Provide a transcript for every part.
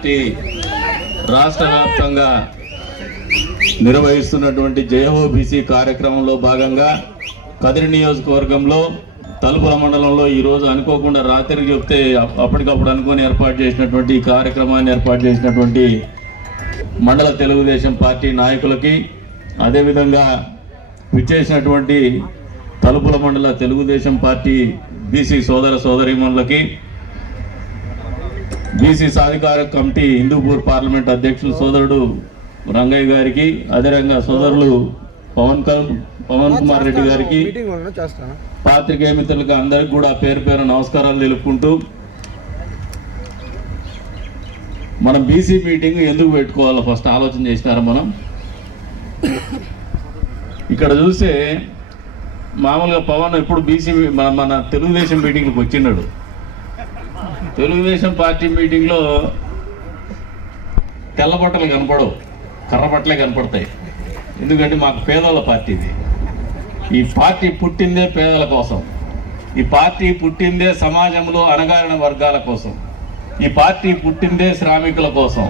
Party రాష్ట్ర వ్యాప్తంగా నిర్వహిస్తున్నటువంటి జయహోబీసీ కార్యక్రమంలో భాగంగా కదిరి నియోజకవర్గంలో తలుపుల మండలంలో ఈరోజు అనుకోకుండా రాత్రికి చెప్తే అప్పటికప్పుడు అనుకొని ఏర్పాటు చేసినటువంటి ఈ కార్యక్రమాన్ని ఏర్పాటు చేసినటువంటి మండల తెలుగుదేశం పార్టీ నాయకులకి అదేవిధంగా విచ్చేసినటువంటి తలుపుల మండల తెలుగుదేశం పార్టీ బీసీ సోదర సోదరీమణులకి బీసీ సాధికార కమిటీ హిందూపూర్ పార్లమెంట్ అధ్యక్షులు సోదరుడు రంగయ్య గారికి అదేవిధంగా సోదరులు పవన్ పవన్ కుమార్ రెడ్డి గారికి పాత్రికేయ మిత్రులకు అందరికి కూడా పేరు పేరు నమస్కారాలు తెలుపుకుంటూ మనం బీసీ మీటింగ్ ఎందుకు పెట్టుకోవాలో ఫస్ట్ ఆలోచన చేసినారా మనం? ఇక్కడ చూస్తే మామూలుగా పవన్ ఎప్పుడు బీసీ మన మన తెలుగుదేశం మీటింగ్కి వచ్చినాడు తెలుగుదేశం పార్టీ మీటింగ్లో తెల్ల బట్టలు కనపడవు కర్ర బట్టలే కనపడతాయి. ఎందుకంటే మాకు పేదల పార్టీ ఇది. ఈ పార్టీ పుట్టిందే పేదల కోసం. ఈ పార్టీ పుట్టిందే సమాజంలో అణగారిన వర్గాల కోసం. ఈ పార్టీ పుట్టిందే శ్రామికుల కోసం.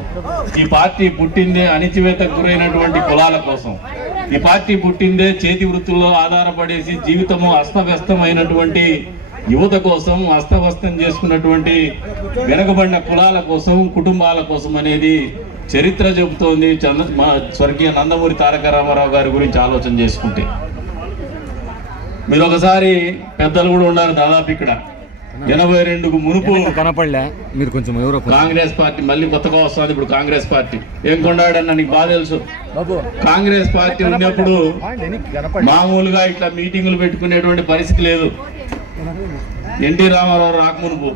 ఈ పార్టీ పుట్టిందే అణిచివేతకు గురైనటువంటి కులాల కోసం. ఈ పార్టీ పుట్టిందే చేతి వృత్తుల్లో ఆధారపడేసి జీవితము అస్తవ్యస్తమైనటువంటి యువత కోసం అస్తవ్యస్తం చేసుకున్నటువంటి వెనకబడిన కులాల కోసం కుటుంబాల కోసం అనేది చరిత్ర చెబుతోంది. చంద్ర మా స్వర్గీయ నందమూరి తారక రామారావు గారి గురించి ఆలోచన చేసుకుంటే. మీరు ఒకసారి పెద్దలు కూడా ఉన్నారు దాదాపు ఇక్కడ. ఎనభై రెండుకు మునుపు కనపడలే. మీరు కొంచెం ఎవరో కాంగ్రెస్ పార్టీ మళ్ళీ కొత్తగా వస్తుంది ఇప్పుడు కాంగ్రెస్ పార్టీ. ఏం కొండాడన్న నీకు బాగా తెలుసు. బాబు. కాంగ్రెస్ పార్టీ ఉన్నప్పుడు మామూలుగా ఇట్లా మీటింగులు పెట్టుకునేటువంటి పరిస్థితి లేదు. ఎన్టీ రామారావు రాకమునుపు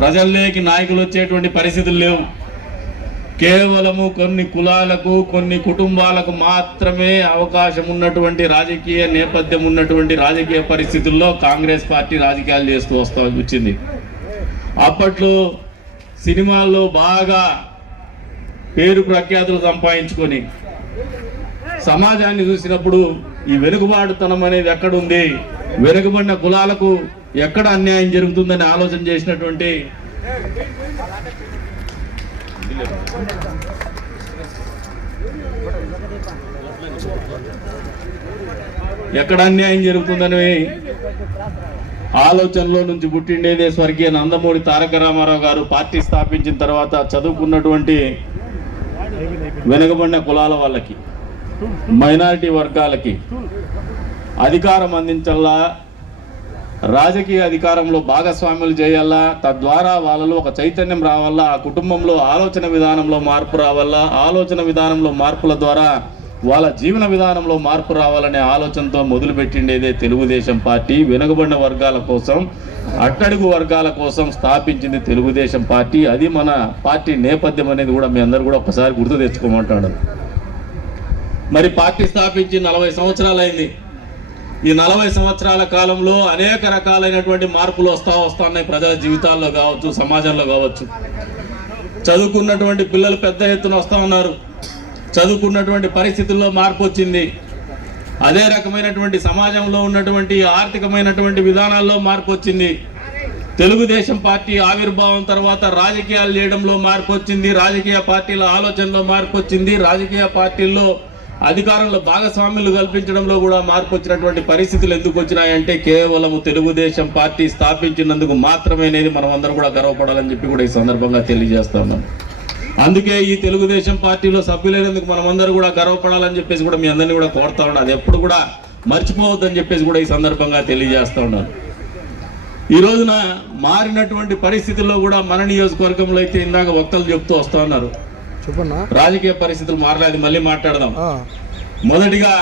ప్రజల్లోకి నాయకులు వచ్చేటువంటి పరిస్థితులు లేవు. కేవలము కొన్ని కులాలకు కొన్ని కుటుంబాలకు మాత్రమే అవకాశం ఉన్నటువంటి రాజకీయ నేపథ్యం ఉన్నటువంటి రాజకీయ పరిస్థితుల్లో కాంగ్రెస్ పార్టీ రాజకీయాలు చేస్తూ వస్తా వచ్చింది. అప్పట్లో సినిమాల్లో బాగా పేరు ప్రఖ్యాతులు సంపాదించుకొని సమాజాన్ని చూసినప్పుడు ఈ వెనుకబాటుతనం అనేది ఎక్కడుంది? వెనుకబడిన కులాలకు ఎక్కడ అన్యాయం జరుగుతుందని ఆలోచన చేసినటువంటి ఎక్కడ అన్యాయం జరుగుతుందని ఆలోచనలో నుంచి పుట్టిండేదే స్వర్గీయ నందమూరి తారక రామారావు గారు పార్టీ స్థాపించిన తర్వాత చదువుకున్నటువంటి వెనుకబడిన కులాల వాళ్ళకి మైనారిటీ వర్గాలకి అధికారం అందించాలా రాజకీయ అధికారంలో భాగస్వాములు చేయాలా తద్వారా వాళ్ళలో ఒక చైతన్యం రావాలా ఆ కుటుంబంలో ఆలోచన విధానంలో మార్పు రావాలా ఆలోచన విధానంలో మార్పుల ద్వారా వాళ్ళ జీవన విధానంలో మార్పు రావాలనే ఆలోచనతో మొదలుపెట్టిండేదే తెలుగుదేశం పార్టీ. వెనుకబడిన వర్గాల కోసం అట్టడుగు వర్గాల కోసం స్థాపించింది తెలుగుదేశం పార్టీ. అది మన పార్టీ నేపథ్యం అనేది కూడా మీ అందరు కూడా ఒకసారి గుర్తు తెచ్చుకోమంటాడు మరి పార్టీ స్థాపించి నలభై సంవత్సరాలైంది. ఈ నలభై సంవత్సరాల కాలంలో అనేక రకాలైనటువంటి మార్పులు వస్తా వస్తున్నాయి ప్రజల జీవితాల్లో కావచ్చు సమాజంలో కావచ్చు. చదువుకున్నటువంటి పిల్లలు పెద్ద ఎత్తున వస్తూ ఉన్నారు. చదువుకున్నటువంటి పరిస్థితుల్లో మార్పు వచ్చింది. అదే రకమైనటువంటి సమాజంలో ఉన్నటువంటి ఆర్థికమైనటువంటి విధానాల్లో మార్పు వచ్చింది. తెలుగుదేశం పార్టీ ఆవిర్భావం తర్వాత రాజకీయాలు చేయడంలో మార్పు వచ్చింది. రాజకీయ పార్టీల ఆలోచనలో మార్పు వచ్చింది. రాజకీయ పార్టీల్లో అధికారంలో భాగస్వామ్యులు కల్పించడంలో కూడా మార్పు వచ్చినటువంటి పరిస్థితులు ఎందుకు వచ్చినాయంటే కేవలం తెలుగుదేశం పార్టీ స్థాపించినందుకు మాత్రమే అనేది మనం అందరం కూడా గర్వపడాలని చెప్పి కూడా ఈ సందర్భంగా తెలియజేస్తా ఉన్నాం. అందుకే ఈ తెలుగుదేశం పార్టీలో సభ్యులైనందుకు మనం అందరూ కూడా గర్వపడాలని చెప్పేసి కూడా మీ అందరినీ కూడా కోరుతా ఉన్నాను. అది ఎప్పుడు కూడా మర్చిపోవద్దని చెప్పేసి కూడా ఈ సందర్భంగా తెలియజేస్తా ఉన్నాను. ఈ రోజున మారినటువంటి పరిస్థితుల్లో కూడా మన నియోజకవర్గంలో అయితే ఇందాక వక్తలు చెప్తూ వస్తూ ఉన్నారు. చెప్పన్నా? రాజకీయ పరిస్థితులు మారలేదు మళ్ళీ మాట్లాడదాం. మొదటిగా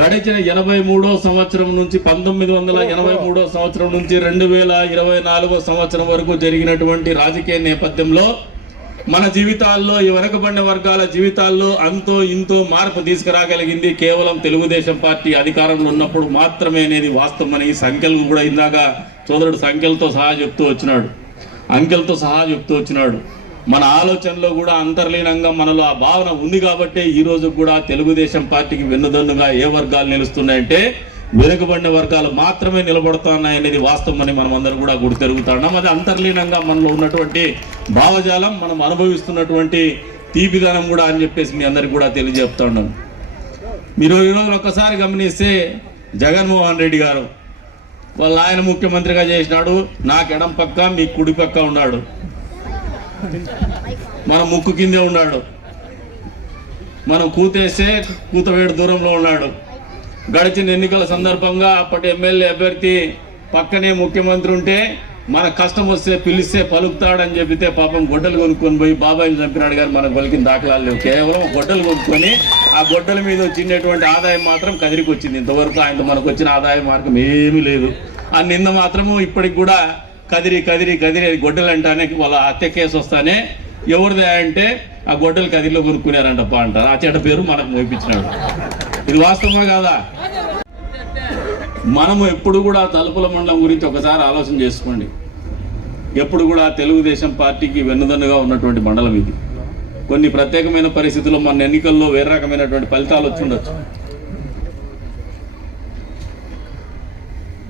గడిచిన ఎనభై మూడో సంవత్సరం నుంచి పంతొమ్మిది వందల ఎనభై మూడో సంవత్సరం నుంచి రెండు వేల ఇరవై నాలుగో సంవత్సరం వరకు జరిగినటువంటి రాజకీయ నేపథ్యంలో మన జీవితాల్లో ఈ వెనకబడిన వర్గాల జీవితాల్లో అంతో ఇంతో మార్పు తీసుకురాగలిగింది కేవలం తెలుగుదేశం పార్టీ అధికారంలో ఉన్నప్పుడు మాత్రమే అనేది వాస్తవం అని సంఖ్యలు కూడా ఇందాక సోదరుడు సంఖ్యలతో సహా చెప్తూ వచ్చినాడు. అంకెలతో సహా చెప్తూ వచ్చినాడు. మన ఆలోచనలో కూడా అంతర్లీనంగా మనలో ఆ భావన ఉంది కాబట్టే ఈరోజు కూడా తెలుగుదేశం పార్టీకి వెన్నుదన్నుగా ఏ వర్గాలు నిలుస్తున్నాయంటే వెనుకబడిన వర్గాలు మాత్రమే నిలబడుతున్నాయనేది వాస్తవం అని మనం అందరం కూడా గుర్తెరుగుతున్నాం అది అంతర్లీనంగా మనలో ఉన్నటువంటి భావజాలం మనం అనుభవిస్తున్నటువంటి తీపిదనం కూడా అని చెప్పేసి మీ అందరికి కూడా తెలియజేస్తా ఉన్నాం. మీరు ఈరోజు ఒక్కసారి గమనిస్తే జగన్మోహన్ రెడ్డి గారు వాళ్ళ ఆయన ముఖ్యమంత్రిగా చేసినాడు నాకు ఎడం పక్క మీ కుడి పక్క ఉన్నాడు. మన ముక్కు కిందే ఉన్నాడు. మనం కూతేస్తే కూతవేడు దూరంలో ఉన్నాడు. గడిచిన ఎన్నికల సందర్భంగా అప్పటి ఎమ్మెల్యే అభ్యర్థి పక్కనే ముఖ్యమంత్రి ఉంటే మన కష్టం వస్తే పిలిస్తే పలుకుతాడని చెప్పితే పాపం గొడ్డలు కొనుక్కొని పోయి బాబాయిని చంపినాడు గారు మనకు పలికిన దాఖలాలు లేవు. కేవలం గొడ్డలు కొనుక్కొని ఆ గొడ్డల మీద వచ్చినటువంటి ఆదాయం మాత్రం కదిరికి వచ్చింది. ఇంతవరకు ఆయనతో మనకు వచ్చిన ఆదాయ మార్గం ఏమీ లేదు. ఆ నిన్న మాత్రము ఇప్పటికి కూడా కదిరి కదిరి కదిరి అది గొడ్డలు అంటానే వాళ్ళ హత్య కేసు వస్తానే ఎవరిదే అంటే ఆ గొడ్డలు కదిరిలో కొనుక్కున్నారంటప్ప అంటారు. ఆ చెడ్డ పేరు మనకు మోపించినాడు ఇది వాస్తవమే కాదా? మనము ఎప్పుడు కూడా తలుపుల మండలం గురించి ఒకసారి ఆలోచన చేసుకోండి. ఎప్పుడు కూడా తెలుగుదేశం పార్టీకి వెన్నుదన్నుగా ఉన్నటువంటి మండలం ఇది. కొన్ని ప్రత్యేకమైన పరిస్థితుల్లో మన ఎన్నికల్లో వేరే రకమైనటువంటి ఫలితాలు వచ్చి ఉండొచ్చు.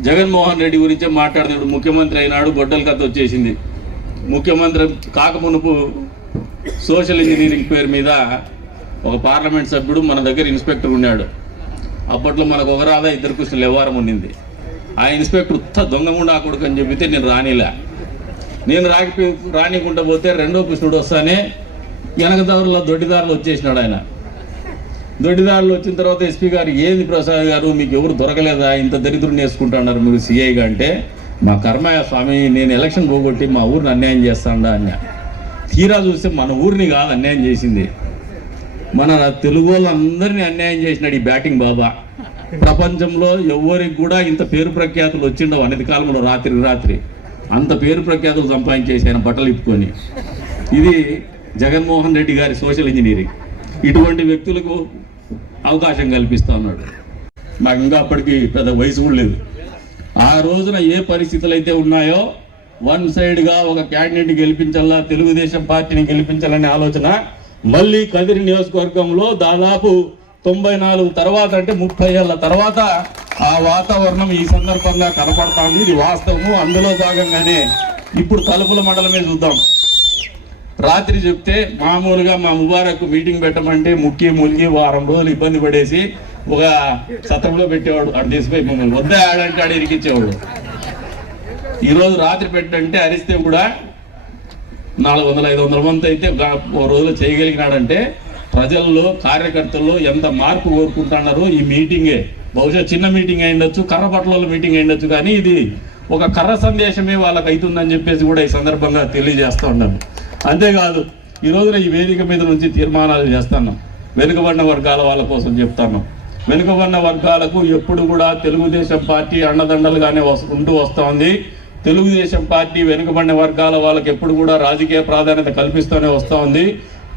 జగన్మోహన్ రెడ్డి గురించే మాట్లాడుతున్నాడు ముఖ్యమంత్రి అయినాడు గొడ్డల కథ వచ్చేసింది. ముఖ్యమంత్రి కాకమునుపు సోషల్ ఇంజనీరింగ్ పేరు మీద ఒక పార్లమెంట్ సభ్యుడు మన దగ్గర ఇన్స్పెక్టర్ ఉన్నాడు. అప్పట్లో మనకు ఒక రాదా ఇద్దరు కృష్ణులు వ్యవహారం ఉండింది. ఆ ఇన్స్పెక్టర్ ఉత్త దొంగముండా కొడుకు అని చెప్పితే నేను రానిలా. నేను రాకి రానికుండా పోతే రెండో కృష్ణుడు వస్తానే వెనకదారుల దొడ్డిదారులు వచ్చేసినాడు ఆయన. దొడ్డిదారులు వచ్చిన తర్వాత ఎస్పీ గారు ఏంది ప్రసాద్ గారు మీకు ఎవరు దొరకలేదా? ఇంత దరిద్రుని వేసుకుంటున్నారు మీరు సీఐగా అంటే మా కర్మయ్య స్వామి నేను ఎలక్షన్ పోగొట్టి మా ఊరిని అన్యాయం చేస్తాడా అన్న. తీరా చూస్తే మన ఊరిని కాదు అన్యాయం చేసింది. మన తెలుగు వాళ్ళందరినీ అన్యాయం చేసినాడు ఈ బ్యాటింగ్ బాబా. ప్రపంచంలో ఎవరికి కూడా ఇంత పేరు ప్రఖ్యాతులు వచ్చిండవు అనేది కాలంలో రాత్రి రాత్రి. అంత పేరు ప్రఖ్యాతులు సంపాదించేసి ఆయన బట్టలు ఇప్పుకొని. ఇది జగన్మోహన్ రెడ్డి గారి సోషల్ ఇంజనీరింగ్. ఇటువంటి వ్యక్తులకు అవకాశం కల్పిస్తా ఉన్నాడు. నాకు ఇంకా అప్పటికి పెద్ద వయసు కూడా లేదు. ఆ రోజున ఏ పరిస్థితులు అయితే ఉన్నాయో వన్ సైడ్గా ఒక క్యాండిడేట్ గెలిపించాలా తెలుగుదేశం పార్టీని గెలిపించాలనే ఆలోచన మళ్ళీ కదిరి నియోజకవర్గంలో దాదాపు తొంభై నాలుగు తర్వాత అంటే ముప్పై ఏళ్ళ తర్వాత ఆ వాతావరణం ఈ సందర్భంగా కనపడుతుంది. ఇది వాస్తవము. అందులో భాగంగానే ఇప్పుడు తలుపుల మండలమే చూద్దాం. రాత్రి చెప్తే మామూలుగా మా ముబారక్ మీటింగ్ పెట్టమంటే ముక్కి ములిగి వారం రోజులు ఇబ్బంది పడేసి ఒక సత్రంలో పెట్టేవాడు. అటు తీసుకుపోయి మమ్మల్ని వద్ద ఆడంటే ఆడ ఇరికిచ్చేవాడు. ఈరోజు రాత్రి పెట్టంటే అరిస్తే కూడా నాలుగు వందల ఐదు వందల మంది అయితే ఓ రోజులో చేయగలిగినాడంటే ప్రజల్లో కార్యకర్తల్లో ఎంత మార్పు కోరుకుంటున్నారో ఈ మీటింగే. బహుశా చిన్న మీటింగ్ అయిండొచ్చు కర్ర పట్ల మీటింగ్ అయిండొచ్చు కానీ ఇది ఒక కర్ర సందేశమే వాళ్ళకి అవుతుందని చెప్పేసి కూడా ఈ సందర్భంగా తెలియజేస్తూ ఉన్నాను. అంతేకాదు ఈ రోజున ఈ వేదిక మీద నుంచి తీర్మానాలు చేస్తున్నాం వెనుకబడిన వర్గాల వాళ్ళ కోసం చెప్తున్నాం వెనుకబడిన వర్గాలకు ఎప్పుడు కూడా తెలుగుదేశం పార్టీ అండదండలుగానే ఉంటూ వస్తోంది. తెలుగుదేశం పార్టీ వెనుకబడిన వర్గాల వాళ్ళకి ఎప్పుడు కూడా రాజకీయ ప్రాధాన్యత కల్పిస్తూనే వస్తోంది.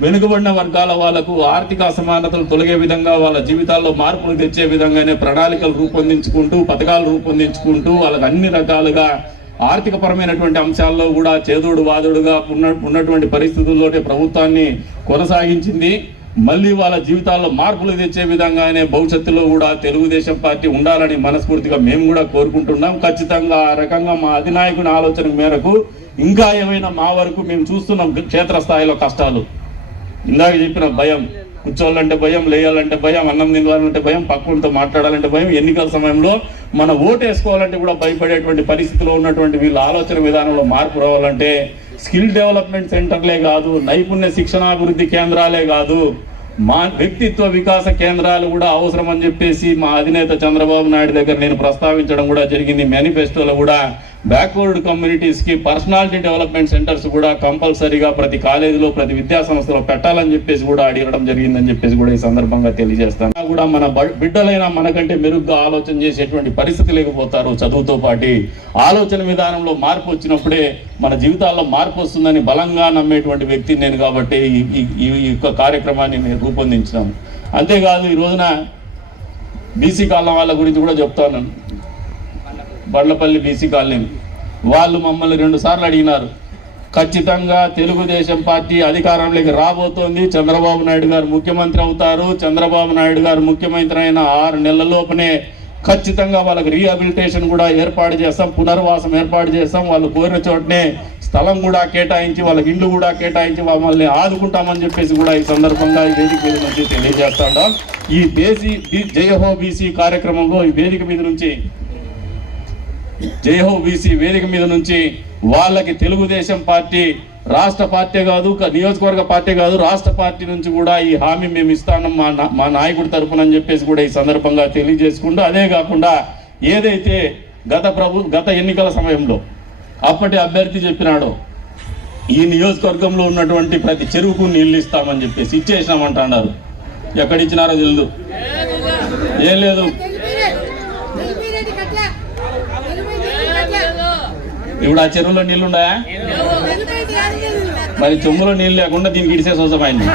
వెనుకబడిన వర్గాల వాళ్ళకు ఆర్థిక అసమానతలు తొలగే విధంగా వాళ్ళ జీవితాల్లో మార్పులు తెచ్చే విధంగానే ప్రణాళికలు రూపొందించుకుంటూ పథకాలు రూపొందించుకుంటూ వాళ్ళకి అన్ని రకాలుగా ఆర్థిక పరమైనటువంటి అంశాల్లో కూడా చేదోడు వాదోడుగా ఉన్న ఉన్నటువంటి పరిస్థితుల్లోనే ప్రభుత్వాన్ని కొనసాగించింది. మళ్ళీ వాళ్ళ జీవితాల్లో మార్పులు తెచ్చే విధంగానే భవిష్యత్తులో కూడా తెలుగుదేశం పార్టీ ఉండాలని మనస్ఫూర్తిగా మేము కూడా కోరుకుంటున్నాం. ఖచ్చితంగా ఆ రకంగా మా అధినాయకుని ఆలోచన మేరకు ఇంకా ఏమైనా మా వరకు మేము చూస్తున్నాం క్షేత్రస్థాయిలో కష్టాలు. ఇందాక చెప్పిన భయం. కూర్చోవాలంటే భయం లేయాలంటే భయం అన్నం తినాలంటే భయం పక్కలతో మాట్లాడాలంటే భయం. ఎన్నికల సమయంలో మన ఓటు వేసుకోవాలంటే కూడా భయపడేటువంటి పరిస్థితిలో ఉన్నటువంటి వీళ్ళ ఆలోచన విధానంలో మార్పు రావాలంటే స్కిల్ డెవలప్మెంట్ సెంటర్లే కాదు నైపుణ్య శిక్షణాభివృద్ధి కేంద్రాలే కాదు మా వ్యక్తిత్వ వికాస కేంద్రాలు కూడా అవసరం అని చెప్పేసి మా అధినేత చంద్రబాబు నాయుడు దగ్గర నేను ప్రస్తావించడం కూడా జరిగింది. మేనిఫెస్టోలో కూడా బ్యాక్వర్డ్ కమ్యూనిటీస్కి పర్సనాలిటీ డెవలప్మెంట్ సెంటర్స్ కూడా కంపల్సరీగా ప్రతి కాలేజీలో ప్రతి విద్యా సంస్థలో పెట్టాలని చెప్పేసి కూడా అడగడం జరిగిందని చెప్పేసి కూడా ఈ సందర్భంగా తెలియజేస్తాను. కూడా మన బ- బిడ్డలైనా మనకంటే మెరుగ్గా ఆలోచన చేసేటువంటి పరిస్థితి లేకపోతారు. చదువుతో పాటి ఆలోచన విధానంలో మార్పు వచ్చినప్పుడే మన జీవితాల్లో మార్పు వస్తుందని బలంగా నమ్మేటువంటి వ్యక్తి నేను కాబట్టి ఈ- ఈ- యొక్క కార్యక్రమాన్ని నేను రూపొందించినాను. అంతేకాదు ఈ రోజున బీసీ కాలం వాళ్ళ గురించి కూడా చెప్తాను బండ్లపల్లి బీసీ కాలనీ వాళ్ళు మమ్మల్ని రెండు సార్లు అడిగినారు. ఖచ్చితంగా తెలుగుదేశం పార్టీ అధికారంలోకి రాబోతోంది. చంద్రబాబు నాయుడు గారు ముఖ్యమంత్రి అవుతారు. చంద్రబాబు నాయుడు గారు ముఖ్యమంత్రి అయిన ఆరు నెలల లోపనే ఖచ్చితంగా వాళ్ళకి రీహాబిలిటేషన్ కూడా ఏర్పాటు చేస్తాం పునర్వాసం ఏర్పాటు చేస్తాం. వాళ్ళు కోరిన చోటనే స్థలం కూడా కేటాయించి వాళ్ళకి ఇల్లు కూడా కేటాయించి మమ్మల్ని ఆదుకుంటామని చెప్పేసి కూడా ఈ సందర్భంగా ఈ వేదిక మీద నుంచి తెలియజేస్తా ఈ బేసీ బి- జయహో బీసీ కార్యక్రమంలో ఈ వేదిక మీద నుంచి జయహో బీసీ వేదిక మీద నుంచి వాళ్ళకి తెలుగుదేశం పార్టీ రాష్ట్ర పార్టీ కాదు నియోజకవర్గ పార్టీ కాదు రాష్ట్ర పార్టీ నుంచి కూడా ఈ హామీ మేము ఇస్తానం మా నా- మా నాయకుడి తరపున అని చెప్పేసి కూడా ఈ సందర్భంగా తెలియజేసుకుంటూ అదే కాకుండా ఏదైతే గత ప్రభు గత ఎన్నికల సమయంలో అప్పటి అభ్యర్థి చెప్పినాడో ఈ నియోజకవర్గంలో ఉన్నటువంటి ప్రతి చెరువుకు నీళ్ళు ఇస్తామని చెప్పేసి ఇచ్చేసినామంటున్నారు. ఎక్కడ ఇచ్చినారో తెలియదు ఏం లేదు నిలిపిరెడ్డి కట్ల నిలిపిరెడ్డి కట్ల ఇప్పుడు ఆ చెరువులో నీళ్ళు ఉన్నాయా మరి చెమ్ములో నీళ్ళు లేకుండా దీనికి ఇడిసే సోసమైంది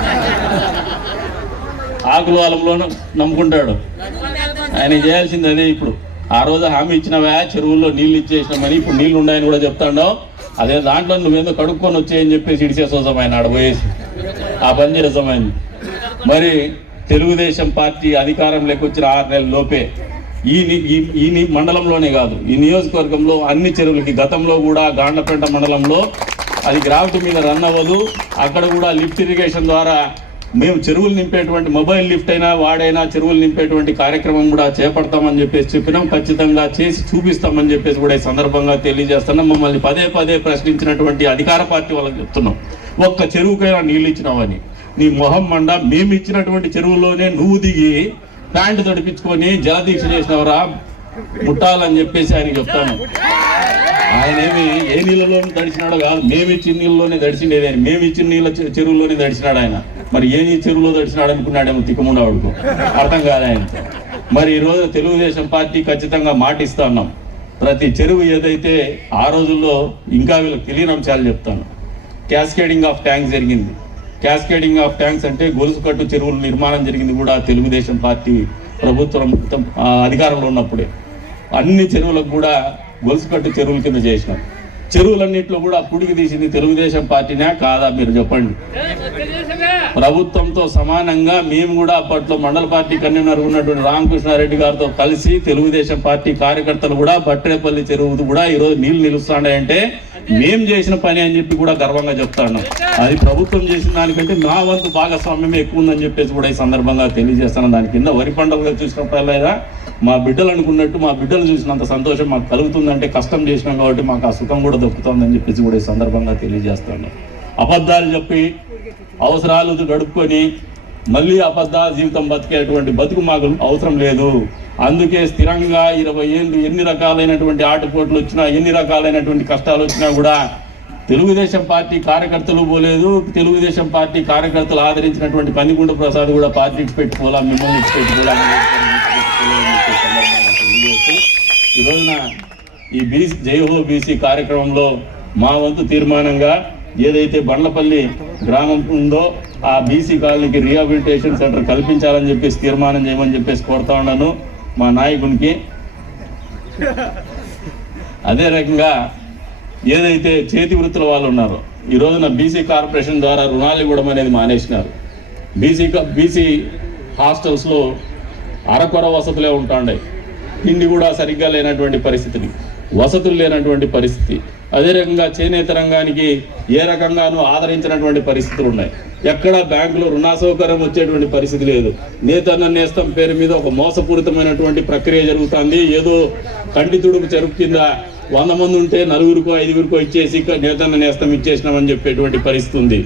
ఆకులు వాళ్ళంలో నమ్ముకుంటాడు. ఆయన చేయాల్సింది అదే ఇప్పుడు. ఆ రోజు హామీ ఇచ్చినవా? చెరువుల్లో నీళ్ళు ఇచ్చేసినామని ఇప్పుడు నీళ్ళు ఉన్నాయని కూడా చెప్తాడో అదే దాంట్లో నువ్వేందో కడుక్కొని వచ్చాయని చెప్పేసి ఇడిసే సోసమైన ఆడ పోయేసి. ఆ పని చేసమైంది మరి తెలుగుదేశం పార్టీ అధికారంలోకి వచ్చిన ఆరు నెలల లోపే ఈ ఈ ఈ మండలంలోనే కాదు ఈ నియోజకవర్గంలో అన్ని చెరువులకి గతంలో కూడా గాండపేట మండలంలో అది గ్రావిటీ మీద రన్ అవ్వదు. అక్కడ కూడా లిఫ్ట్ ఇరిగేషన్ ద్వారా మేము చెరువులు నింపేటువంటి మొబైల్ లిఫ్ట్ అయినా వాడైనా చెరువులు నింపేటువంటి కార్యక్రమం కూడా చేపడతామని చెప్పేసి చెప్పినాం. ఖచ్చితంగా చేసి చూపిస్తామని చెప్పేసి కూడా ఈ సందర్భంగా తెలియజేస్తున్నాం. మమ్మల్ని పదే పదే ప్రశ్నించినటువంటి అధికార పార్టీ వాళ్ళకి చెప్తున్నాం. ఒక్క చెరువుకైనా నీళ్ళు ఇచ్చినామని నీ మొహం మండ మేము ఇచ్చినటువంటి చెరువులోనే నువ్వు దిగి ప్యాంటు తొడిపించుకొని జలదీక్ష చేసినవరా? ముట్టాలని చెప్పేసి ఆయన చెప్తాను. ఆయన ఏమి ఏ నీళ్ళలోనూ తడిచినాడో కాదు మేము ఇచ్చిన నీళ్ళలోనే తడిచిండేది ఆయన. మేము ఇచ్చిన నీళ్ళ చెరువులోనే తడిచినాడు ఆయన. మరి ఏ నీ చెరువులో తడిచినాడు అనుకున్నాడేమో తిక్కముండవాడుకు. అర్థం కాదు ఆయన. మరి ఈరోజు తెలుగుదేశం పార్టీ ఖచ్చితంగా మాటిస్తా ఉన్నాం. ప్రతి చెరువు ఏదైతే ఆ రోజుల్లో ఇంకా వీళ్ళకి తెలియని అంశాలు చెప్తాను. క్యాస్కేడింగ్ ఆఫ్ ట్యాంక్ జరిగింది. క్యాస్కేడింగ్ ఆఫ్ ట్యాంక్స్ అంటే గొలుసు కట్టు చెరువుల నిర్మాణం జరిగింది కూడా తెలుగుదేశం పార్టీ ప్రభుత్వం అధికారంలో ఉన్నప్పుడే. అన్ని చెరువులకు కూడా గొలుసు కట్టు చెరువుల కింద చేసినాం. చెరువులన్నింటిలో కూడా పుడికి తీసింది తెలుగుదేశం పార్టీనే కాదా మీరు చెప్పండి. ప్రభుత్వంతో సమానంగా మేము కూడా అప్పట్లో మండల పార్టీ కన్వీనర్ ఉన్నటువంటి రామకృష్ణారెడ్డి గారితో కలిసి తెలుగుదేశం పార్టీ కార్యకర్తలు కూడా బట్టేపల్లి చెరువు కూడా ఈరోజు నీళ్ళు నిలుస్తాయంటే మేం చేసిన పని అని చెప్పి కూడా గర్వంగా చెప్తాను అది ప్రభుత్వం చేసిన దానికంటే నా వంతు భాగస్వామ్యం ఎక్కువ ఉందని చెప్పేసి కూడా ఈ సందర్భంగా తెలియజేస్తాను. దాని కింద వరి పంటలుగా చూసినప్పుడల్లా మా బిడ్డలు అనుకున్నట్టు మా బిడ్డలు చూసినంత సంతోషం మాకు కలుగుతుందంటే కష్టం చేసినాం కాబట్టి మాకు ఆ సుఖం కూడా దొక్కుతుందని చెప్పేసి కూడా ఈ సందర్భంగా తెలియజేస్తాను అబద్ధాలు చెప్పి అవసరాలు గడుపుకొని మళ్ళీ అబద్ధ జీవితం బతికేటువంటి బతుకు మాకు అవసరం లేదు. అందుకే స్థిరంగా ఇరవై ఏళ్ళు ఎన్ని రకాలైనటువంటి ఆటపోట్లు వచ్చినా ఎన్ని రకాలైనటువంటి కష్టాలు వచ్చినా కూడా తెలుగుదేశం పార్టీ కార్యకర్తలు పోలేదు. తెలుగుదేశం పార్టీ కార్యకర్తలు ఆదరించినటువంటి పందిగుండ ప్రసాద్ కూడా పార్టీకి పెట్టుకోవాలా మిమ్మల్ని ఇచ్చి పెట్టుకోవాలా ఈ రోజున ఈ బీసీ జైహో బీసీ కార్యక్రమంలో మా వంతు తీర్మానంగా ఏదైతే బండ్లపల్లి గ్రామం ఉందో ఆ బీసీ కాలనీకి రీహాబిలిటేషన్ సెంటర్ కల్పించాలని చెప్పేసి తీర్మానం చేయమని చెప్పేసి కోరుతా ఉన్నాను. మా నాయకునికి. అదే రకంగా ఏదైతే చేతి వృత్తుల వాళ్ళు ఉన్నారో ఈ రోజున బీసీ కార్పొరేషన్ ద్వారా రుణాలు ఇవ్వడం అనేది మానేసినారు. బీసీ బీసీ హాస్టల్స్లో అరకొర వసతులే ఉంటుండే తిండి కూడా సరిగ్గా లేనటువంటి పరిస్థితిని వసతులు లేనటువంటి పరిస్థితి. అదే రకంగా చేనేత రంగానికి ఏ రకంగానూ ఆదరించినటువంటి పరిస్థితులు ఉన్నాయి. ఎక్కడ బ్యాంకులో రుణాసౌకర్యం వచ్చేటువంటి పరిస్థితి లేదు. నేతన్న నేస్తం పేరు మీద ఒక మోసపూరితమైనటువంటి ప్రక్రియ జరుగుతుంది. ఏదో కంటి తుడుపు చెరుపు కింద వంద మంది ఉంటే నలుగురికో ఐదుగురికో ఇచ్చేసి నేతన్న నేస్తం ఇచ్చేసినామని చెప్పేటువంటి పరిస్థితి ఉంది.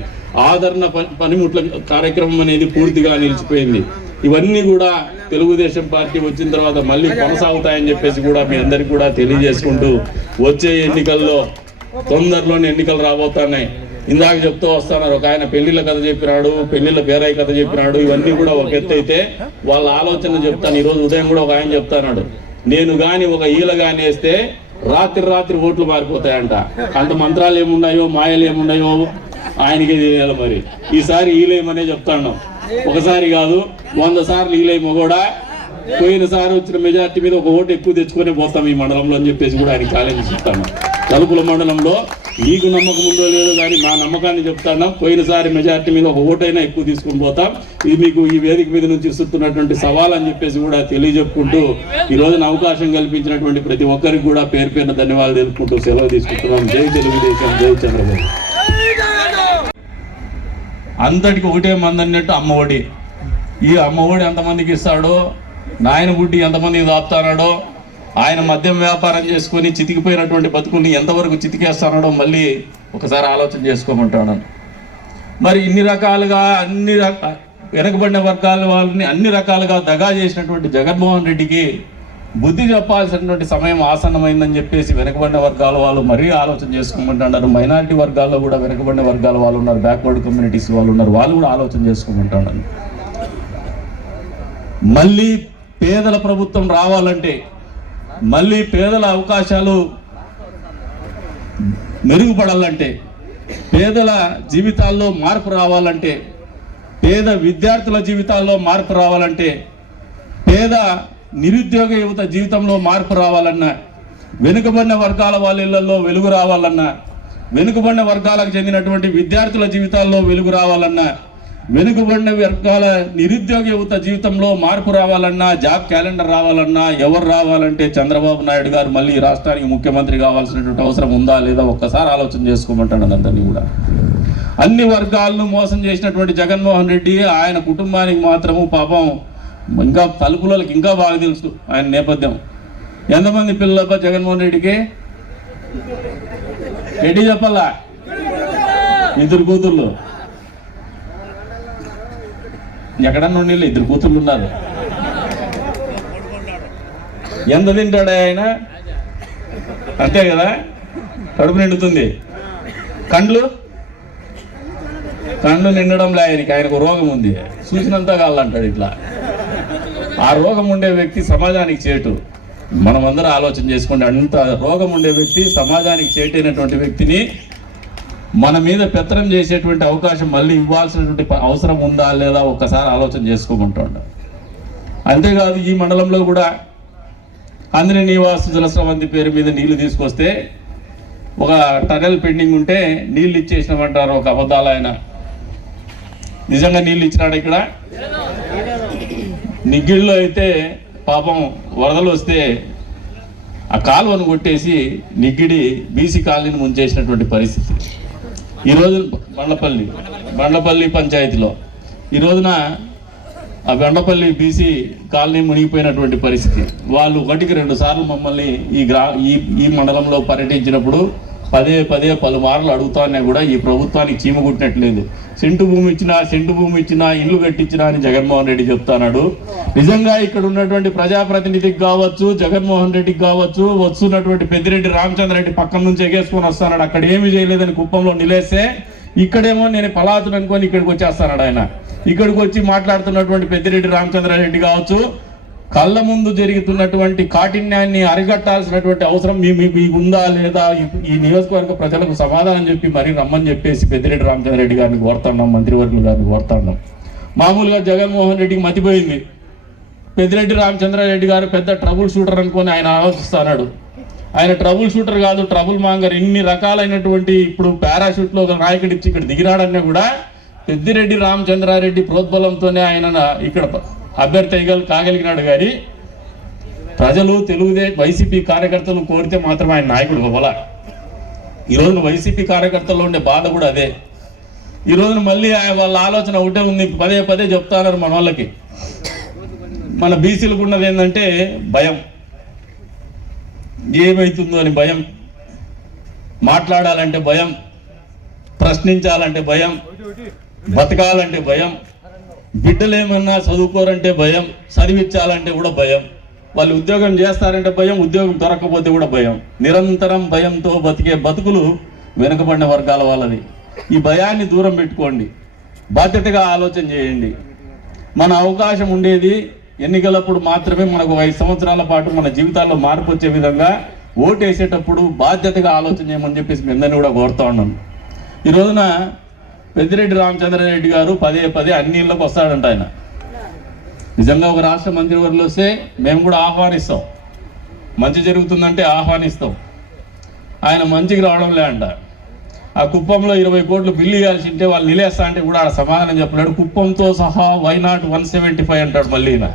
ఆదరణ పనిముట్ల కార్యక్రమం అనేది పూర్తిగా నిలిచిపోయింది. ఇవన్నీ కూడా తెలుగుదేశం పార్టీ వచ్చిన తర్వాత మళ్ళీ కొనసాగుతాయని చెప్పేసి కూడా మీ అందరికి కూడా తెలియజేసుకుంటూ వచ్చే ఎన్నికల్లో తొందరలోనే ఎన్నికలు రాబోతున్నాయి. ఇందాక చెప్తూ వస్తున్నారు ఒక ఆయన పెళ్ళిళ్ళ కథ చెప్పినాడు పెళ్ళిళ్ళ పేరాయి కథ చెప్పినాడు ఇవన్నీ కూడా ఒక ఎత్తు అయితే వాళ్ళ ఆలోచన చెప్తాను. ఈరోజు ఉదయం కూడా ఒక ఆయన చెప్తాన్నాడు నేను గాని ఒక ఈల గాని వేస్తే రాత్రి రాత్రి ఓట్లు మారిపోతాయంట. అంత మంత్రాలు ఏమున్నాయో మాయలు ఏమున్నాయో ఆయనకి తెలియాలి మరి. ఈసారి ఈలేమనే చెప్తాను. ఒకసారి కాదు వంద సార్లు ఈలేమో కూడా పోయినసారి వచ్చిన మెజార్టీ మీద ఒక ఓటు ఎక్కువ తెచ్చుకొని పోతాం ఈ మండలంలో అని చెప్పేసి కూడా ఆయన ఛాలెంజ్ ఇస్తాను. తలుపుల మండలంలో మీకు నమ్మకం ఉందో లేదో కానీ నా నమ్మకాన్ని చెప్తాను. పోయినసారి మెజార్టీ మీద ఒక ఓటైనా ఎక్కువ తీసుకుని పోతాం. ఇది మీకు ఈ వేదిక మీద నుంచి ఇస్తున్నటువంటి సవాల్ అని చెప్పేసి కూడా తెలియజెప్పుకుంటూ ఈ రోజున అవకాశం కల్పించినటువంటి ప్రతి ఒక్కరికి కూడా పేరు పేరున ధన్యవాదాలు తెలుపుకుంటూ సెలవు తీసుకుంటున్నాం. జై తెలుగుదేశం జై చంద్రబాబు. అంతటికి ఒకటే మంది అన్నట్టు అమ్మ ఒడి ఈ అమ్మ ఒడి ఎంతమందికి ఇస్తాడో నాయన గుడ్డి ఎంతమందికి దాపుతానాడో ఆయన మద్యం వ్యాపారం చేసుకొని చితికిపోయినటువంటి బతుకుని ఎంతవరకు చితికేస్తానాడో మళ్ళీ ఒకసారి ఆలోచన చేసుకోమంటాడు. మరి ఇన్ని రకాలుగా అన్ని రక వెనకబడిన వర్గాల వాళ్ళని అన్ని రకాలుగా దగా చేసినటువంటి జగన్మోహన్ రెడ్డికి బుద్ధి చెప్పాల్సినటువంటి సమయం ఆసన్నమైందని చెప్పేసి వెనకబడిన వర్గాల వాళ్ళు మరీ ఆలోచన చేసుకోమంటున్నారు. మైనారిటీ వర్గాల్లో కూడా వెనకబడిన వర్గాల వాళ్ళు ఉన్నారు. బ్యాక్వర్డ్ కమ్యూనిటీస్ వాళ్ళు ఉన్నారు. వాళ్ళు కూడా ఆలోచన చేసుకోమంటున్నారు. మళ్ళీ పేదల ప్రభుత్వం రావాలంటే మళ్ళీ పేదల అవకాశాలు మెరుగుపడాలంటే పేదల జీవితాల్లో మార్పు రావాలంటే పేద విద్యార్థుల జీవితాల్లో మార్పు రావాలంటే పేద నిరుద్యోగ యువత జీవితంలో మార్పు రావాలన్నా వెనుకబడిన వర్గాల వాళ్ళ ఇళ్ళలో వెలుగు రావాలన్నా వెనుకబడిన వర్గాలకు చెందినటువంటి విద్యార్థుల జీవితాల్లో వెలుగు రావాలన్నా వెనుకబడిన వర్గాల నిరుద్యోగ యువత జీవితంలో మార్పు రావాలన్నా జాబ్ క్యాలెండర్ రావాలన్నా ఎవరు రావాలంటే చంద్రబాబు నాయుడు గారు మళ్ళీ రాష్ట్రానికి ముఖ్యమంత్రి కావాల్సినటువంటి అవసరం ఉందా లేదా ఒక్కసారి ఆలోచన చేసుకోమంటాడు అందరినీ కూడా. అన్ని వర్గాలను మోసం చేసినటువంటి జగన్మోహన్ రెడ్డి ఆయన కుటుంబానికి మాత్రము పాపం ఇంకా తలుపులకి ఇంకా బాగా తెలుసు ఆయన నేపథ్యం. ఎంతమంది పిల్లలప్ప జగన్మోహన్ రెడ్డికి? రెడ్డి చెప్పాలా? ఇద్దరు కూతుర్లు. ఎక్కడన్నా ఉండి ఇద్దరు కూతుర్లు ఉన్నారు. ఎంత తింటాడు ఆయన? అంతే కదా? కడుపు నిండుతుంది. కండ్లు? కళ్ళు నిండడంలే ఆయనకి ఆయనకు రోగం ఉంది. చూసినంత కావాలంటాడు ఇట్లా. ఆ రోగం ఉండే వ్యక్తి సమాజానికి చేటు. మనం అందరం ఆలోచన చేసుకోండి. అంత రోగం ఉండే వ్యక్తి సమాజానికి చేటైనటువంటి వ్యక్తిని మన మీద పెత్తనం చేసేటువంటి అవకాశం మళ్ళీ ఇవ్వాల్సినటువంటి అవసరం ఉందా లేదా ఒక్కసారి ఆలోచన చేసుకోమంటుండ. అంతేకాదు ఈ మండలంలో కూడా అందరి నివాస జలస్రవంతి పేరు మీద నీళ్ళు తీసుకొస్తే ఒక టనెల్ పెండింగ్ ఉంటే నీళ్ళు ఇచ్చేసినామంటారు ఒక అబద్ధాలు ఆయన. నిజంగా నీళ్ళు ఇచ్చినాడు ఇక్కడ? నిగ్గిళ్ళలో అయితే పాపం వరదలు వస్తే ఆ కాలువను కొట్టేసి నిగ్గిడి బీసీ కాలనీని ముంచేసినటువంటి పరిస్థితి. ఈ రోజు బండపల్లి బండపల్లి పంచాయతీలో. ఈ రోజున ఆ బండపల్లి బీసీ కాలనీ మునిగిపోయినటువంటి పరిస్థితి. వాళ్ళు ఒకటికి రెండు సార్లు మమ్మల్ని ఈ గ్రా ఈ ఈ మండలంలో పర్యటించినప్పుడు పదే పదే పలుమార్లు అడుగుతానే కూడా ఈ ప్రభుత్వానికి చీమ కుట్టినట్లేదు. సెంటు భూమి ఇచ్చినా సెంటు భూమి ఇచ్చినా ఇల్లు కట్టించినా అని జగన్మోహన్ రెడ్డి చెప్తున్నాడు. నిజంగా ఇక్కడ ఉన్నటువంటి ప్రజాప్రతినిధికి కావచ్చు జగన్మోహన్ రెడ్డికి కావచ్చు వస్తున్నటువంటి పెద్దిరెడ్డి రామచంద్రరెడ్డి పక్కన నుంచి ఎగేసుకొని వస్తాడు అక్కడ ఏమీ చేయలేదని కుప్పంలో నిలేస్తే ఇక్కడేమో నేను పలాతుడు అనుకొని ఇక్కడికి వచ్చేస్తాడు ఆయన. ఇక్కడికి వచ్చి మాట్లాడుతున్నటువంటి పెద్దిరెడ్డి రామచంద్రారెడ్డి కావచ్చు కళ్ళ ముందు జరుగుతున్నటువంటి కాఠిన్యాన్ని అరికట్టాల్సినటువంటి అవసరం మీ మీకు ఉందా లేదా ఈ- నియోజకవర్గ ప్రజలకు సమాధానం చెప్పి మరీ రమ్మని చెప్పేసి పెద్దిరెడ్డి రామచంద్రరెడ్డి గారిని కోరుతున్నాం మంత్రివర్గులు గారిని కోరుతున్నాం. మామూలుగా జగన్మోహన్ రెడ్డికి మతిపోయింది. పెద్దిరెడ్డి రామచంద్రారెడ్డి గారు పెద్ద ట్రబుల్ షూటర్ అనుకొని ఆయన ఆలోచిస్తున్నాడు. ఆయన ట్రబుల్ షూటర్ కాదు ట్రబుల్ మాంగర్ ఇన్ని రకాలైనటువంటి ఇప్పుడు పారాషూట్లో ఒక నాయకుడు ఇచ్చి ఇక్కడ దిగిరాడన్నా కూడా పెద్దిరెడ్డి రామచంద్రారెడ్డి ప్రోద్బలంతోనే ఆయన ఇక్కడ అభ్యర్థి కాగలిగినాడు కానీ ప్రజలు తెలుగుదే వైసీపీ కార్యకర్తలు కోరితే మాత్రం ఆయన నాయకుడు అవ్వాల. ఈ రోజున వైసీపీ కార్యకర్తల్లో ఉండే బాధ కూడా అదే. ఈ రోజున మళ్ళీ ఆయన వాళ్ళ ఆలోచన ఒకటే ఉంది పదే పదే చెప్తారు మన వాళ్ళకి. మన బీసీలకు ఉన్నది ఏంటంటే భయం. ఏమవుతుందో అని భయం. మాట్లాడాలంటే భయం. ప్రశ్నించాలంటే భయం. బతకాలంటే భయం. బిడ్డలు ఏమన్నా చదువుకోరంటే భయం చదివించాలంటే కూడా భయం. వాళ్ళు ఉద్యోగం చేస్తారంటే భయం ఉద్యోగం దొరకకపోతే కూడా భయం. నిరంతరం భయంతో బతికే బతుకులు వెనుకబడిన వర్గాల వాళ్ళది ఈ భయాన్ని దూరం పెట్టుకోండి. బాధ్యతగా ఆలోచన చేయండి. మన అవకాశం ఉండేది ఎన్నికలప్పుడు మాత్రమే మనకు ఐదు సంవత్సరాల పాటు మన జీవితాల్లో మార్పు వచ్చే విధంగా ఓటేసేటప్పుడు బాధ్యతగా ఆలోచన చేయమని చెప్పేసి మీ అందరినీ కూడా కోరుతా ఉన్నాను. ఈ రోజున పెద్దిరెడ్డి రామచంద్రారెడ్డి గారు పదే పదే అన్ని ఇళ్ళకి వస్తాడంట ఆయన. నిజంగా ఒక రాష్ట్ర మంత్రివర్యులు వస్తే మేము కూడా ఆహ్వానిస్తాం. మంచి జరుగుతుందంటే ఆహ్వానిస్తాం. ఆయన మంచికి రావడం లే అంట ఆ కుప్పంలో ఇరవై కోట్లు బిల్లు ఇవ్వాల్సి ఉంటే వాళ్ళు నిలేస్తా అంటే కూడా ఆడ సమాధానం చెప్పలేడు. కుప్పంతో సహా why not one seventy five అంటాడు మళ్ళీ ఈయన.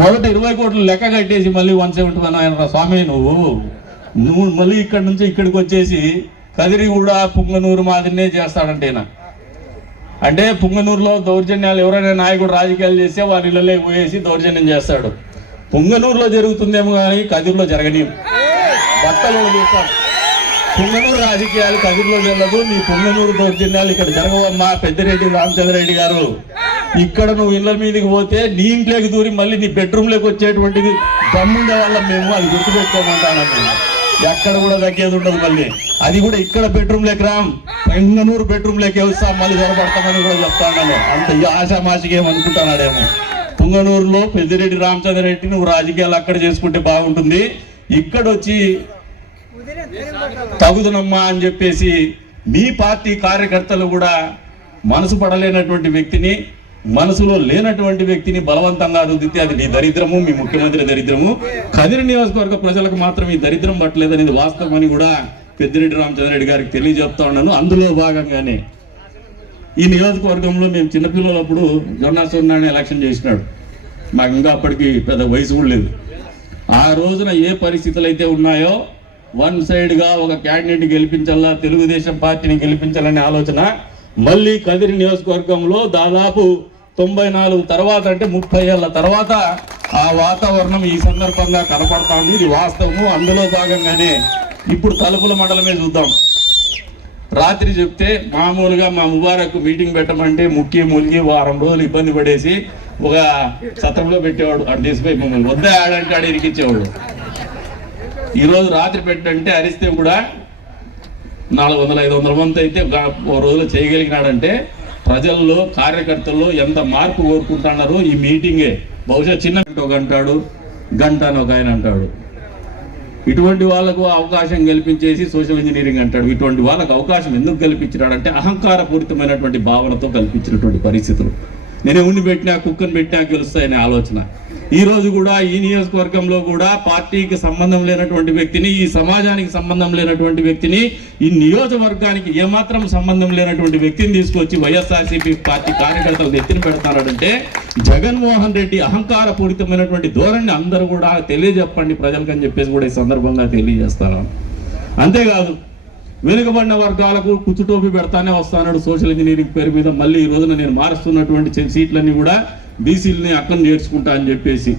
మొదట ఇరవై కోట్లు లెక్క కట్టేసి మళ్ళీ వన్ సెవెంటీ ఫైవ్ ఆయన స్వామి నువ్వు. నువ్వు మళ్ళీ ఇక్కడి నుంచి ఇక్కడికి వచ్చేసి కదిరి కూడా పుంగనూరు మాదిరినే చేస్తాడంటే ఈయన. అంటే పుంగనూరులో దౌర్జన్యాలు ఎవరైనా నాయకుడు రాజకీయాలు చేస్తే వారి ఇళ్ళలో పోయేసి దౌర్జన్యం చేస్తాడు. పుంగనూరులో జరుగుతుందేమో కానీ కదిరిలో జరగని బట్టలు చూస్తాం పుంగనూరు రాజకీయాలు కదిరిలో జరగదు నీ పుంగనూరు దౌర్జన్యాలు ఇక్కడ జరగవమ్మా పెద్దిరెడ్డి రామచంద్రరెడ్డి గారు ఇక్కడ నువ్వు ఇళ్ళ మీదకి పోతే నీ ఇంట్లోకి దూరి మళ్ళీ నీ బెడ్రూమ్లోకి వచ్చేటువంటిది దమ్ముండే వాళ్ళం మేము అది గుర్తుపెట్టుకోమంటాను నేను. ఎక్కడ కూడా తగ్గేది ఉండదు మళ్ళీ. అది కూడా ఇక్కడ బెడ్రూమ్ లేక రామ్ పెంగనూరు బెడ్రూమ్ లేక వస్తాం మళ్ళీ జ్వరపడతామని కూడా చెప్తాను అంత ఈ ఏమనుకుంటున్నాడేమో. పుంగనూరులో పెద్దిరెడ్డి రామచంద్రరెడ్డి నువ్వు రాజకీయాలు అక్కడ చేసుకుంటే బాగుంటుంది. ఇక్కడ వచ్చి తగుదునమ్మా అని చెప్పేసి మీ పార్టీ కార్యకర్తలు కూడా మనసు పడలేనటువంటి వ్యక్తిని మనసులో లేనటువంటి వ్యక్తిని బలవంతంగా రుద్దితే అది మీ దరిద్రము మీ ముఖ్యమంత్రి దరిద్రము. కదిరి నియోజకవర్గ ప్రజలకు మాత్రం ఈ దరిద్రం పట్టలేదనేది వాస్తవం అని కూడా పెద్దిరెడ్డి రామచంద్రరెడ్డి గారికి తెలియజేస్తా ఉన్నాను. అందులో భాగంగానే ఈ నియోజకవర్గంలో మేము చిన్నపిల్లలప్పుడు జొన్నా సోన్నాని ఎలక్షన్ చేసినాడు. మాకు ఇంకా అప్పటికి పెద్ద వయసు కూడా లేదు. ఆ రోజున ఏ పరిస్థితులు అయితే ఉన్నాయో వన్ సైడ్గా ఒక క్యాండిడేట్ గెలిపించాలా తెలుగుదేశం పార్టీని గెలిపించాలనే ఆలోచన మళ్ళీ కదిరి నియోజకవర్గంలో దాదాపు తొంభై నాలుగు తర్వాత అంటే ముప్పై ఏళ్ళ తర్వాత ఆ వాతావరణం ఈ సందర్భంగా కనపడుతుంది. ఇది వాస్తవము. అందులో భాగంగానే ఇప్పుడు తలుపుల మండలమే చూద్దాం. రాత్రి చెప్తే మామూలుగా మా ముబారక్ మీటింగ్ పెట్టమంటే ముక్కి ములిగి వారం రోజులు ఇబ్బంది పడేసి ఒక సత్రంలో పెట్టేవాడు. అటు తీసిపోయి మమ్మల్ని వద్ద ఆడంటే ఆడ ఇరికిచ్చేవాడు. ఈరోజు రాత్రి పెట్టంటే అరిస్తే కూడా నాలుగు వందల ఐదు వందల మంది అయితే గా- ఓ రోజులో చేయగలిగినాడంటే ప్రజల్లో కార్యకర్తల్లో ఎంత మార్పు కోరుకుంటున్నారో ఈ మీటింగే. బహుశా చిన్న ఒక అంటాడు గంట అని ఒక ఆయన అంటాడు. ఇటువంటి వాళ్ళకు అవకాశం కల్పించేసి సోషల్ ఇంజనీరింగ్ అంటాడు. ఇటువంటి వాళ్ళకు అవకాశం ఎందుకు కల్పించినాడంటే అహంకారపూరితమైనటువంటి భావనతో కల్పించినటువంటి పరిస్థితులు. నేను ఎవరిని పెట్టినా కుక్కను పెట్టినా గెలుస్తాయనే ఆలోచన. ఈరోజు కూడా ఈ నియోజకవర్గంలో కూడా పార్టీకి సంబంధం లేనటువంటి వ్యక్తిని ఈ సమాజానికి సంబంధం లేనటువంటి వ్యక్తిని ఈ నియోజకవర్గానికి ఏమాత్రం సంబంధం లేనటువంటి వ్యక్తిని తీసుకొచ్చి వైఎస్ఆర్సీపీ పార్టీ కార్యకర్తలు ఎత్తిన పెడతారంటే జగన్మోహన్ రెడ్డి అహంకారపూరితమైనటువంటి ధోరణి అందరూ కూడా తెలియజెప్పండి ప్రజలకు అని చెప్పేసి కూడా ఈ సందర్భంగా తెలియజేస్తాను. అంతేకాదు వెనుకబడిన వర్గాలకు కుచ్చుటోపి పెడతానే వస్తాడు సోషల్ ఇంజనీరింగ్ పేరు మీద. మళ్ళీ ఈ రోజున నేను మారుస్తున్నటువంటి సీట్లన్నీ కూడా బీసీలని అక్కను చేర్చుకుంటా అని చెప్పేసి.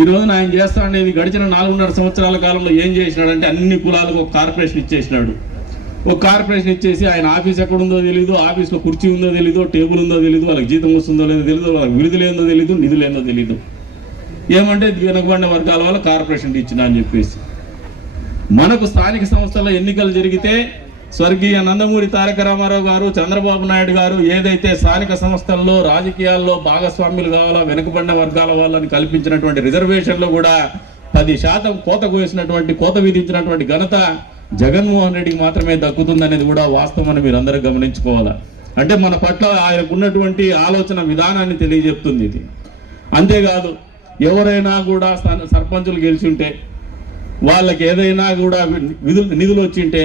ఈ రోజున ఆయన చేస్తాడనేది గడిచిన నాలుగున్నర సంవత్సరాల కాలంలో ఏం చేసినాడంటే అన్ని కులాలకు ఒక కార్పొరేషన్ ఇచ్చేసినాడు. ఒక కార్పొరేషన్ ఇచ్చేసి ఆయన ఆఫీస్ ఎక్కడ ఉందో తెలియదు ఆఫీస్లో కుర్చీ ఉందో తెలీదు టేబుల్ ఉందో తెలియదు వాళ్ళకి జీతం వస్తుందో లేదో తెలీదు వాళ్ళకి విడుదలేందో తెలీదు తెలియదు తెలీదు. తెలియదు ఏమంటే వెనుకబడిన వర్గాల వల్ల కార్పొరేషన్ ఇచ్చిన అని చెప్పేసి. మనకు స్థానిక సంస్థల ఎన్నికలు జరిగితే స్వర్గీయ నందమూరి తారక రామారావు గారు చంద్రబాబు నాయుడు గారు ఏదైతే స్థానిక సంస్థల్లో రాజకీయాల్లో భాగస్వామ్యులు కావాలా వెనుకబడిన వర్గాల వాళ్ళని కల్పించినటువంటి రిజర్వేషన్లో కూడా పది శాతం కోత కోసినటువంటి కోత విధించినటువంటి ఘనత జగన్మోహన్ రెడ్డికి మాత్రమే దక్కుతుందనేది కూడా వాస్తవం అని మీరు అందరూ గమనించుకోవాలా. అంటే మన పట్ల ఆయనకు ఉన్నటువంటి ఆలోచన విధానాన్ని తెలియజెప్తుంది ఇది. అంతేకాదు ఎవరైనా కూడా సర్పంచులు గెలిచి ఉంటే వాళ్ళకి ఏదైనా కూడా విధులు నిధులు వచ్చింటే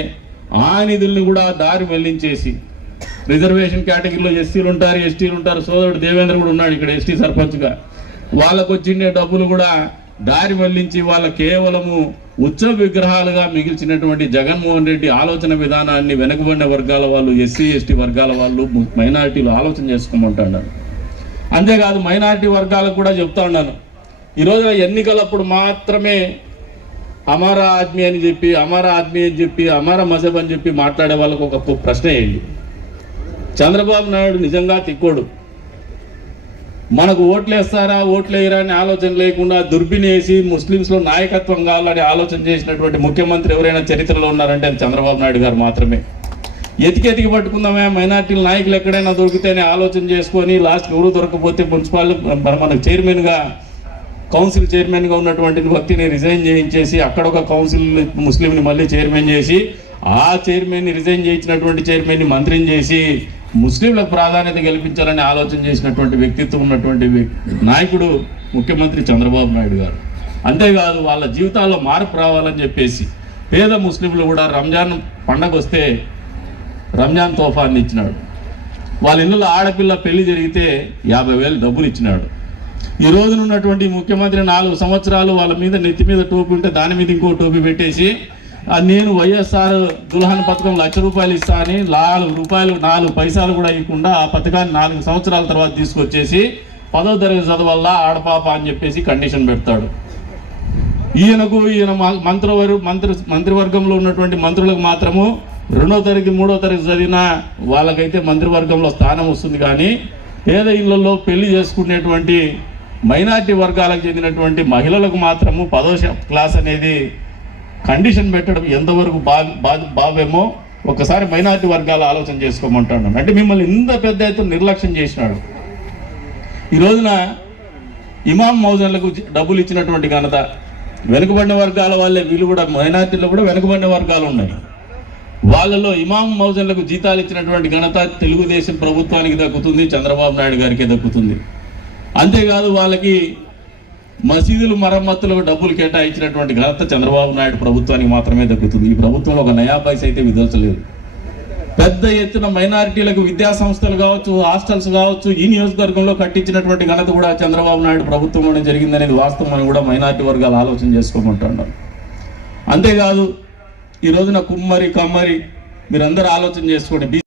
ఆ నిధుల్ని కూడా దారి మళ్ళించేసి రిజర్వేషన్ కేటగిరీలో ఎస్సీలు ఉంటారు ఎస్టీలు ఉంటారు సోదరుడు దేవేంద్ర కూడా ఉన్నాడు ఇక్కడ ఎస్టీ సర్పంచ్గా. వాళ్ళకు వచ్చిండే డబ్బులు కూడా దారి మళ్ళించి వాళ్ళ కేవలము ఉత్సవ విగ్రహాలుగా మిగిల్చినటువంటి జగన్మోహన్ రెడ్డి ఆలోచన విధానాన్ని వెనుకబడిన వర్గాల వాళ్ళు ఎస్సీ ఎస్టీ వర్గాల వాళ్ళు మైనారిటీలు ఆలోచన చేసుకోమంటున్నారు. అంతేకాదు మైనారిటీ వర్గాలకు కూడా చెప్తా ఉన్నాను. ఈ ఎన్నికలప్పుడు మాత్రమే అమర ఆద్మీ అని చెప్పి అమారా ఆద్మీ అని చెప్పి అమర మజబ్ అని చెప్పి మాట్లాడే వాళ్ళకు ఒక ప్రశ్న వేయండి చంద్రబాబు నాయుడు నిజంగా తిక్కోడు. మనకు ఓట్లేస్తారా ఓట్లేయరా అనే ఆలోచన లేకుండా దుర్బినేసి ముస్లింస్లో నాయకత్వం కావాలని ఆలోచన చేసినటువంటి ముఖ్యమంత్రి ఎవరైనా చరిత్రలో ఉన్నారంటే అది చంద్రబాబు నాయుడు గారు మాత్రమే. ఎతికి ఎతికి పట్టుకుందామే? మైనార్టీల నాయకులు ఎక్కడైనా దొరికితేనే ఆలోచన చేసుకొని లాస్ట్ ఎవరు దొరకపోతే మున్సిపాలిటీ మనకు చైర్మన్గా కౌన్సిల్ చైర్మన్గా ఉన్నటువంటి వ్యక్తిని రిజైన్ చేయించేసి అక్కడ ఒక కౌన్సిల్ ముస్లింని మళ్ళీ చైర్మన్ చేసి ఆ చైర్మన్ని రిజైన్ చేయించినటువంటి చైర్మన్ని మంత్రిని చేసి ముస్లింలకు ప్రాధాన్యత కల్పించాలని ఆలోచన చేసినటువంటి వ్యక్తిత్వం ఉన్నటువంటి నాయకుడు ముఖ్యమంత్రి చంద్రబాబు నాయుడు గారు. అంతేకాదు వాళ్ళ జీవితాల్లో మార్పు రావాలని చెప్పేసి పేద ముస్లింలు కూడా రంజాన్ పండగ వస్తే రంజాన్ తోఫాన్ని ఇచ్చినాడు. వాళ్ళ ఇళ్ళలో ఆడపిల్ల పెళ్ళి జరిగితే యాభై వేలు డబ్బులు ఇచ్చినాడు. ఈ రోజున ఉన్నటువంటి ముఖ్యమంత్రి నాలుగు సంవత్సరాలు వాళ్ళ మీద నెత్తి మీద టోపీ ఉంటే దాని మీద ఇంకో టోపీ పెట్టేసి నేను వైఎస్ఆర్ దుల్హన్ పథకం లక్ష రూపాయలు ఇస్తా అని నాలుగు రూపాయలు నాలుగు పైసలు కూడా ఇవ్వకుండా ఆ పథకాన్ని నాలుగు సంవత్సరాల తర్వాత తీసుకొచ్చేసి పదో తరగతి చదవల్ల ఆడపాప అని చెప్పేసి కండిషన్ పెడతాడు. ఈయనకు ఈయన మంత్రివరు మంత్రి మంత్రివర్గంలో ఉన్నటువంటి మంత్రులకు మాత్రము రెండో తరగతి మూడో తరగతి చదివిన వాళ్ళకైతే మంత్రివర్గంలో స్థానం వస్తుంది కానీ పేద ఇళ్ళలో పెళ్ళి చేసుకునేటువంటి మైనార్టీ వర్గాలకు చెందినటువంటి మహిళలకు మాత్రము పదో క్లాస్ అనేది కండిషన్ పెట్టడం ఎంతవరకు బా బావేమో ఒకసారి మైనార్టీ వర్గాలు ఆలోచన చేసుకోమంటాను అంటే మిమ్మల్ని ఇంత పెద్ద ఎత్తున నిర్లక్ష్యం చేసినాడు. ఈ రోజున ఇమాం మౌజన్లకు డబ్బులు ఇచ్చినటువంటి ఘనత వెనుకబడిన వర్గాల వాళ్ళే వీళ్ళు కూడా మైనార్టీలో కూడా వెనుకబడిన వర్గాలు ఉన్నాయి. వాళ్ళలో ఇమాం మౌజన్లకు జీతాలు ఇచ్చినటువంటి ఘనత తెలుగుదేశం ప్రభుత్వానికి దక్కుతుంది చంద్రబాబు నాయుడు గారికి దక్కుతుంది. అంతేకాదు వాళ్ళకి మసీదులు మరమ్మతులకు డబ్బులు కేటాయించినటువంటి ఘనత చంద్రబాబు నాయుడు ప్రభుత్వానికి మాత్రమే దక్కుతుంది. ఈ ప్రభుత్వంలో ఒక నయా పైసా అయితే విధించలేదు. పెద్ద ఎత్తున మైనారిటీలకు విద్యా సంస్థలు కావచ్చు హాస్టల్స్ కావచ్చు ఈ నియోజకవర్గంలో కట్టించినటువంటి ఘనత కూడా చంద్రబాబు నాయుడు ప్రభుత్వంలోనే జరిగిందనేది వాస్తవం అని కూడా మైనారిటీ వర్గాలు ఆలోచన చేసుకోమంటున్నాం అంతేకాదు ఈ రోజున కుమ్మరి కమ్మరి మీరందరూ ఆలోచన చేసుకోండి.